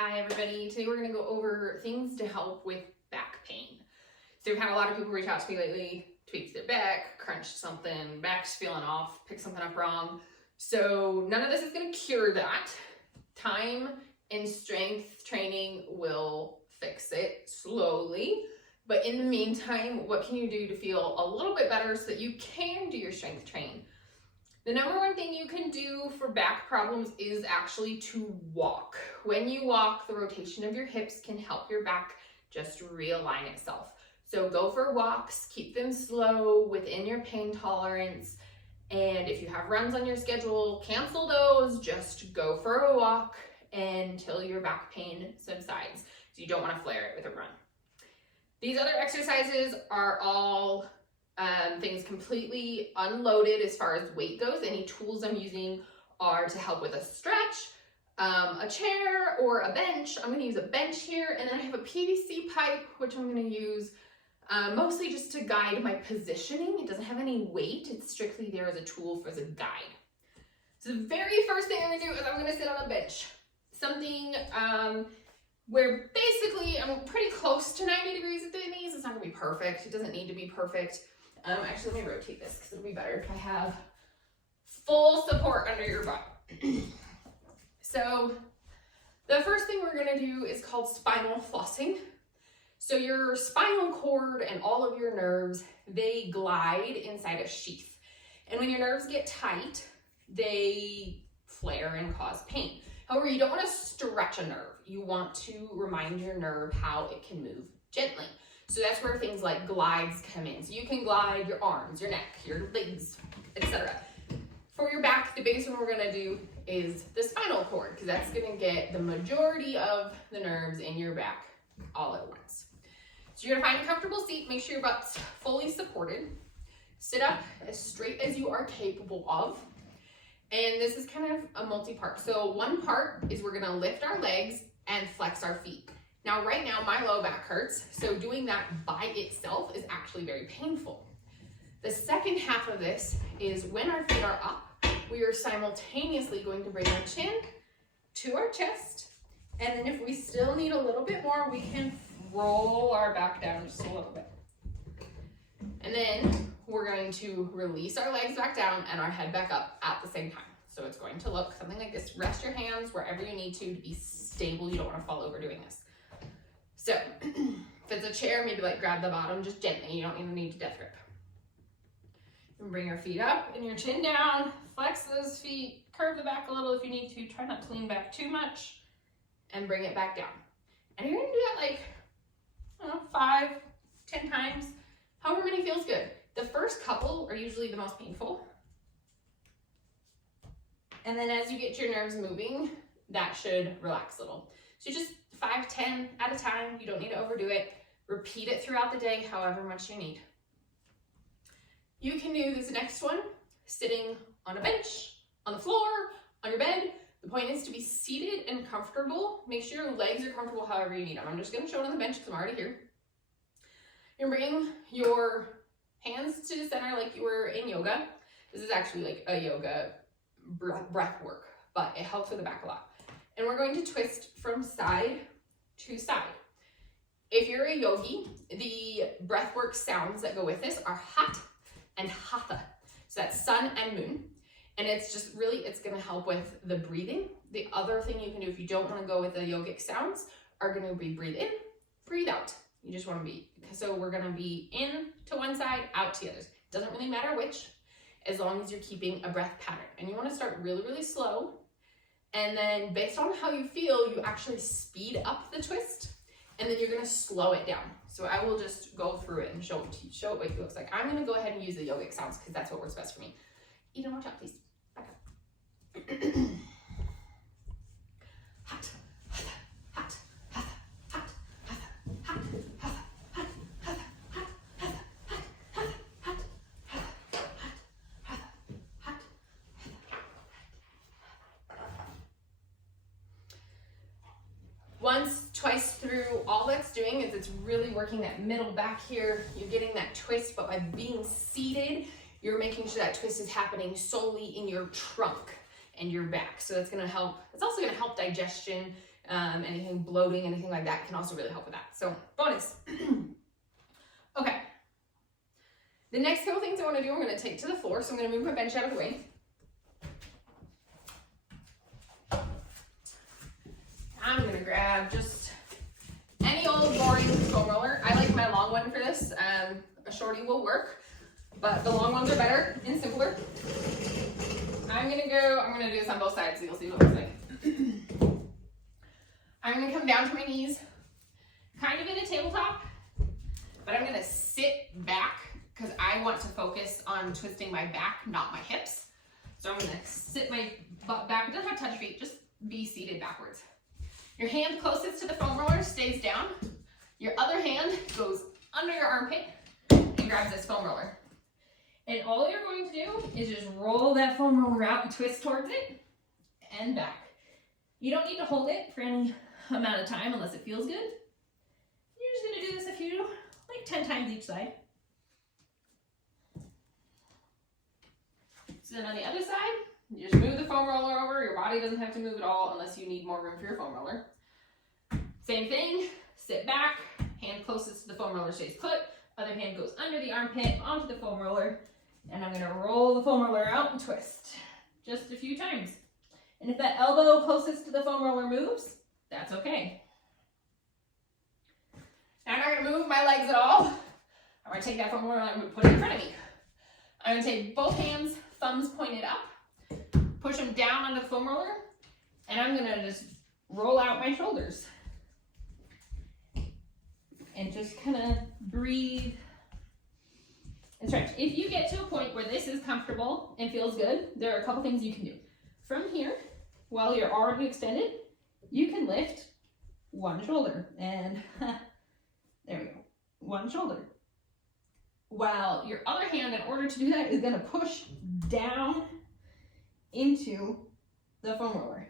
Hi everybody, today we're going to go over things to help with back pain. So we've had a lot of people reach out to me lately, tweaked their back, crunched something, back's feeling off, picked something up wrong. So none of this is going to cure that. Time and strength training will fix it slowly. But in the meantime, what can you do to feel a little bit better so that you can do your strength training? The number one thing you can do for back problems is actually to walk. When you walk, the rotation of your hips can help your back just realign itself. So go for walks, keep them slow, within your pain tolerance. And if you have runs on your schedule, cancel those, just go for a walk until your back pain subsides. So you don't want to flare it with a run. These other exercises are all things completely unloaded as far as weight goes. Any tools I'm using are to help with a stretch, a chair, or a bench. I'm going to use a bench here, and then I have a PVC pipe, which I'm going to use mostly just to guide my positioning. It doesn't have any weight. It's strictly there as a tool as a guide. So the very first thing I'm going to do is I'm going to sit on a bench. Something where basically I'm pretty close to 90 degrees at the knees. It's not going to be perfect. It doesn't need to be perfect. Actually, let me rotate this because it'll be better if I have full support under your butt. So the first thing we're going to do is called spinal flossing. So your spinal cord and all of your nerves, they glide inside a sheath. And when your nerves get tight, they flare and cause pain. However, you don't want to stretch a nerve. You want to remind your nerve how it can move gently. So that's where things like glides come in. So you can glide your arms, your neck, your legs, etc. For your back, the biggest one we're going to do is the spinal cord, because that's going to get the majority of the nerves in your back all at once. So you're going to find a comfortable seat. Make sure your butt's fully supported. Sit up as straight as you are capable of. And this is kind of a multi-part. So one part is we're going to lift our legs and flex our feet. Now, right now, my low back hurts, so doing that by itself is actually very painful. The second half of this is when our feet are up, we are simultaneously going to bring our chin to our chest, and then if we still need a little bit more, we can roll our back down just a little bit. And then we're going to release our legs back down and our head back up at the same time. So it's going to look something like this. Rest your hands wherever you need to be stable. You don't want to fall over doing this. So if it's a chair, maybe like grab the bottom just gently. You don't even need to death grip. And bring your feet up and your chin down. Flex those feet. Curve the back a little if you need to. Try not to lean back too much. And bring it back down. And you're going to do that like, I don't know, 5, 10 times. However many feels good. The first couple are usually the most painful. And then as you get your nerves moving, that should relax a little. So just 5, 10 at a time. You don't need to overdo it. Repeat it throughout the day, however much you need. You can do this next one sitting on a bench, on the floor, on your bed. The point is to be seated and comfortable. Make sure your legs are comfortable however you need them. I'm just going to show it on the bench because I'm already here. You're going to bring your hands to the center like you were in yoga. This is actually like a yoga breath work, but it helps with the back a lot. And we're going to twist from side to side. If you're a yogi, the breathwork sounds that go with this are hat and hatha. So that's sun and moon. And it's just really, it's going to help with the breathing. The other thing you can do if you don't want to go with the yogic sounds are going to be breathe in, breathe out. You just want to be, so we're going to be in to one side, out to the others. Doesn't really matter which, as long as you're keeping a breath pattern. And you want to start really, really slow. And then based on how you feel, you actually speed up the twist, and then you're going to slow it down. So I will just go through it and show it what it looks like. I'm going to go ahead and use the yogic sounds because that's what works best for me. Eden, watch out, please. Back up. Hot. Once, twice through, all that's doing is it's really working that middle back here. You're getting that twist, but by being seated, you're making sure that twist is happening solely in your trunk and your back. So that's gonna help. It's also gonna help digestion anything bloating, anything like that can also really help with that. So bonus. Okay. The next couple things I want to do, I'm going to take to the floor. So I'm going to move my bench out of the way. I'm going to grab just any old boring foam roller. I like my long one for this. A shorty will work, but the long ones are better and simpler. I'm going to do this on both sides so you'll see what it looks like. I'm going to come down to my knees, kind of in a tabletop, but I'm going to sit back because I want to focus on twisting my back, not my hips. So I'm going to sit my butt back. It doesn't have to touch feet, just be seated backwards. Your hand closest to the foam roller stays down. Your other hand goes under your armpit and grabs this foam roller. And all you're going to do is just roll that foam roller out and twist towards it and back. You don't need to hold it for any amount of time unless it feels good. You're just going to do this a few, like 10 times each side. So then on the other side, you just move the foam roller over. Your body doesn't have to move at all unless you need more room for your foam roller. Same thing, sit back, hand closest to the foam roller stays put, other hand goes under the armpit onto the foam roller, and I'm gonna roll the foam roller out and twist just a few times. And if that elbow closest to the foam roller moves, that's okay. Now I'm not gonna move my legs at all. I'm gonna take that foam roller and I'm gonna put it in front of me. I'm gonna take both hands, thumbs pointed up, push them down onto the foam roller, and I'm gonna just roll out my shoulders. And just kind of breathe and stretch. If you get to a point where this is comfortable and feels good, there are a couple things you can do. From here, while you're already extended, you can lift one shoulder. And there we go, one shoulder. While your other hand, in order to do that, is gonna push down into the foam roller.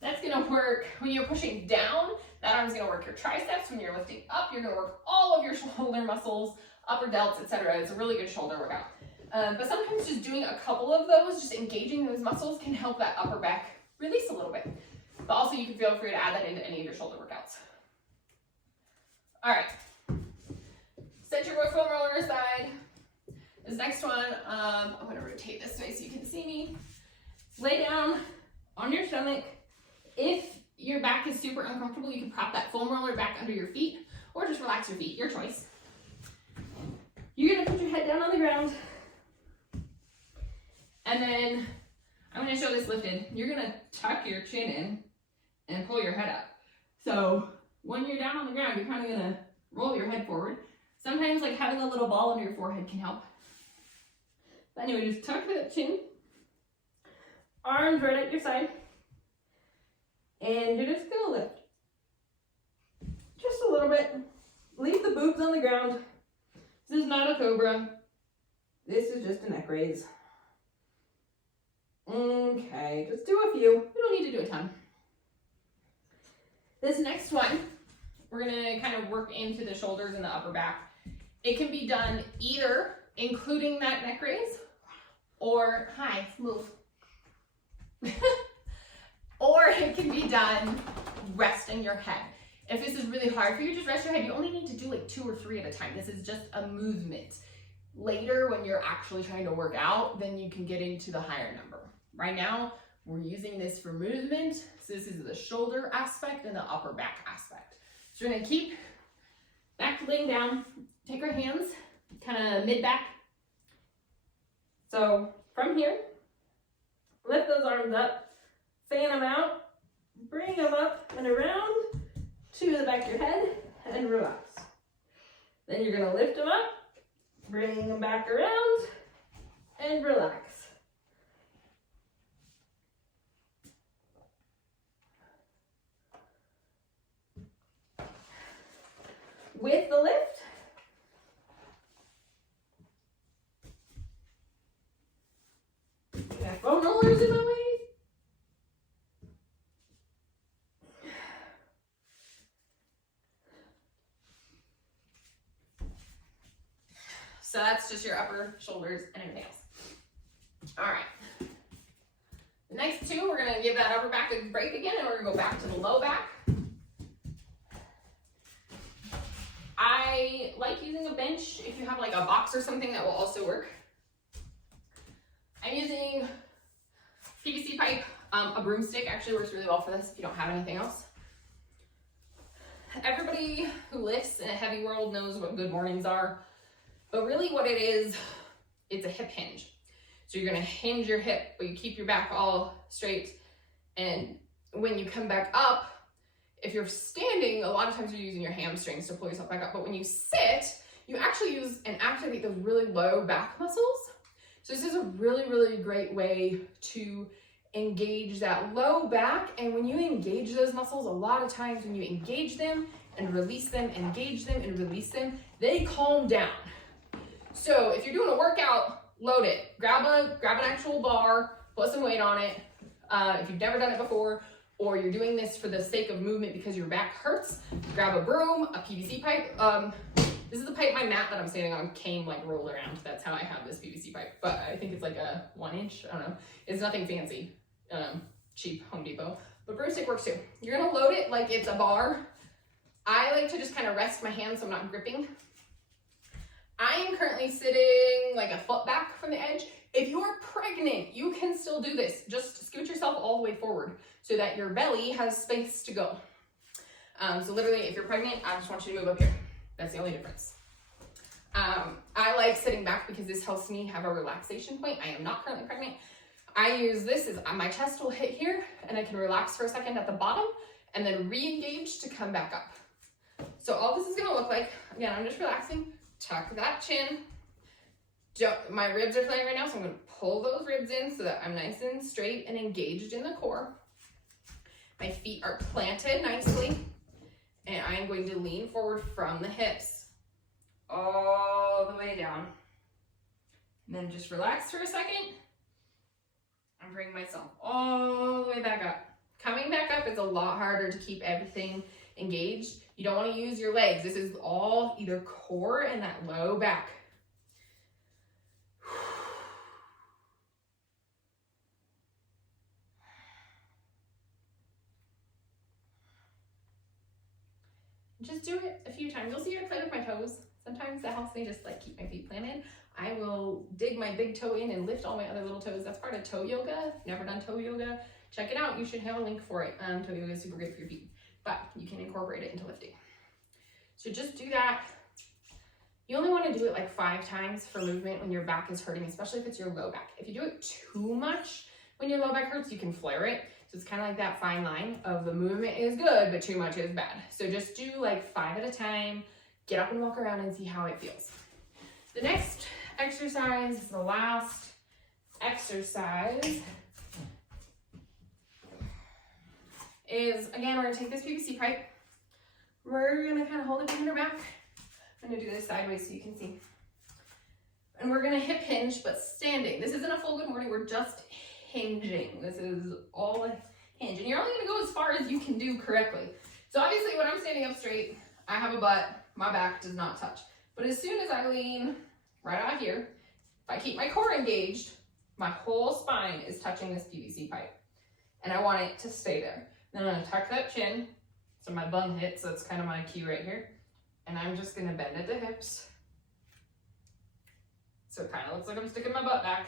That's gonna work when you're pushing down. That arm's gonna work your triceps. When you're lifting up, you're gonna work all of your shoulder muscles, upper delts, etc. It's a really good shoulder workout. But sometimes just doing a couple of those, just engaging those muscles, can help that upper back release a little bit. But also you can feel free to add that into any of your shoulder workouts. All right, set your foam roller aside. This next one, I'm gonna rotate this way so you can see me. Lay down on your stomach. If your back is super uncomfortable, you can prop that foam roller back under your feet or just relax your feet, your choice. You're gonna put your head down on the ground, and then I'm gonna show this lifted. You're gonna tuck your chin in and pull your head up. So when you're down on the ground, you're kind of gonna roll your head forward. Sometimes like having a little ball under your forehead can help. But anyway, just tuck the chin, arms right at your side. And you're just gonna lift. Just a little bit. Leave the boobs on the ground. This is not a cobra. This is just a neck raise. Okay, just do a few. You don't need to do a ton. This next one, we're gonna kind of work into the shoulders and the upper back. It can be done either including that neck raise, or, hi, move. Or it can be done resting your head. If this is really hard for you, just rest your head. You only need to do like 2 or 3 at a time. This is just a movement. Later, when you're actually trying to work out, then you can get into the higher number. Right now, we're using this for movement. So this is the shoulder aspect and the upper back aspect. So we're gonna keep back laying down. Take our hands, kind of mid-back. So from here, lift those arms up. Fan them out, bring them up and around to the back of your head and relax. Then you're gonna lift them up, bring them back around and relax. With the lift, that foam roller's in my way. So that's just your upper shoulders and everything else. All right. The next two, we're gonna give that upper back a break again, and we're gonna go back to the low back. I like using a bench. If you have like a box or something, that will also work. I'm using PVC pipe. A broomstick actually works really well for this if you don't have anything else. Everybody who lifts in a heavy world knows what good mornings are, but really what it is, it's a hip hinge. So you're gonna hinge your hip, but you keep your back all straight. And when you come back up, if you're standing, a lot of times you're using your hamstrings to pull yourself back up, but when you sit, you actually use and activate those really low back muscles. So this is a really, really great way to engage that low back. And when you engage those muscles, a lot of times when you engage them and release them, engage them and release them, they calm down. So if you're doing a workout, load it. Grab an actual bar, put some weight on it. If you've never done it before, or you're doing this for the sake of movement because your back hurts, grab a broom, a PVC pipe. This is the pipe my mat that I'm standing on came like rolled around. That's how I have this PVC pipe, but I think it's like a 1 inch, I don't know. It's nothing fancy, cheap Home Depot, but broomstick works too. You're gonna load it like it's a bar. I like to just kind of rest my hands so I'm not gripping. I am currently sitting like a foot back from the edge. If you're pregnant, you can still do this. Just scoot yourself all the way forward so that your belly has space to go. So literally, if you're pregnant, I just want you to move up here. That's the only difference. I like sitting back because this helps me have a relaxation point. I am not currently pregnant. I use this as my chest will hit here and I can relax for a second at the bottom and then re-engage to come back up. So all this is gonna look like, again, I'm just relaxing, tuck that chin. My ribs are flaring right now, so I'm gonna pull those ribs in so that I'm nice and straight and engaged in the core. My feet are planted nicely, and I'm going to lean forward from the hips all the way down. And then just relax for a second and bring myself all the way back up. Coming back up is a lot harder to keep everything engaged. You don't want to use your legs. This is all either core and that low back. Just do it a few times. You'll see I play with my toes. Sometimes that helps me just like keep my feet planted. I will dig my big toe in and lift all my other little toes. That's part of toe yoga. If you've never done toe yoga, check it out. You should have a link for it. Toe yoga is super great for your feet, but you can incorporate it into lifting. So just do that. You only want to do it like 5 times for movement when your back is hurting, especially if it's your low back. If you do it too much when your low back hurts, you can flare it. So it's kind of like that fine line of the movement is good, but too much is bad. So just do like 5 at a time, get up and walk around and see how it feels. The next exercise, the last exercise is, again, we're gonna take this PVC pipe. We're gonna kind of hold it behind our back. I'm gonna do this sideways so you can see. And we're gonna hip hinge, but standing. This isn't a full good morning, we're just hinging. This is all a hinge. And you're only gonna go as far as you can do correctly. So obviously when I'm standing up straight, I have a butt, my back does not touch. But as soon as I lean right out here, if I keep my core engaged, my whole spine is touching this PVC pipe. And I want it to stay there. Then I'm gonna tuck that chin, so my bum hits, so that's kind of my cue right here. And I'm just gonna bend at the hips. So it kind of looks like I'm sticking my butt back.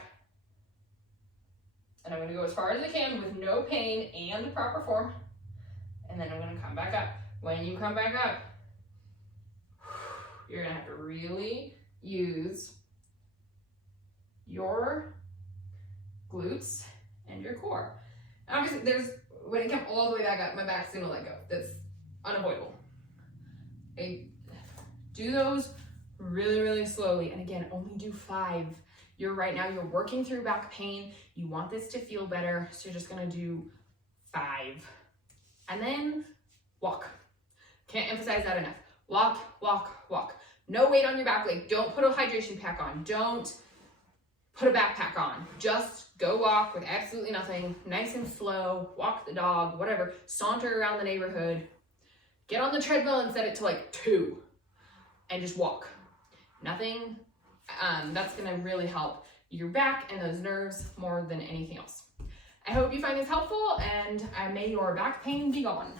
And I'm gonna go as far as I can with no pain and proper form. And then I'm gonna come back up. When you come back up, you're gonna have to really use your glutes and your core. And obviously when it comes all the way back up, my back's gonna let go. That's unavoidable. Okay. Do those really, really slowly. And again, only do 5. Right now you're working through back pain. You want this to feel better. So you're just gonna do 5. And then walk. Can't emphasize that enough. Walk, walk, walk. No weight on your back leg. Don't put a hydration pack on. Don't put a backpack on. Just go walk with absolutely nothing. Nice and slow. Walk the dog, whatever. Saunter around the neighborhood. Get on the treadmill and set it to like 2. And just walk. Nothing. That's gonna really help your back and those nerves more than anything else. I hope you find this helpful, and may your back pain be gone.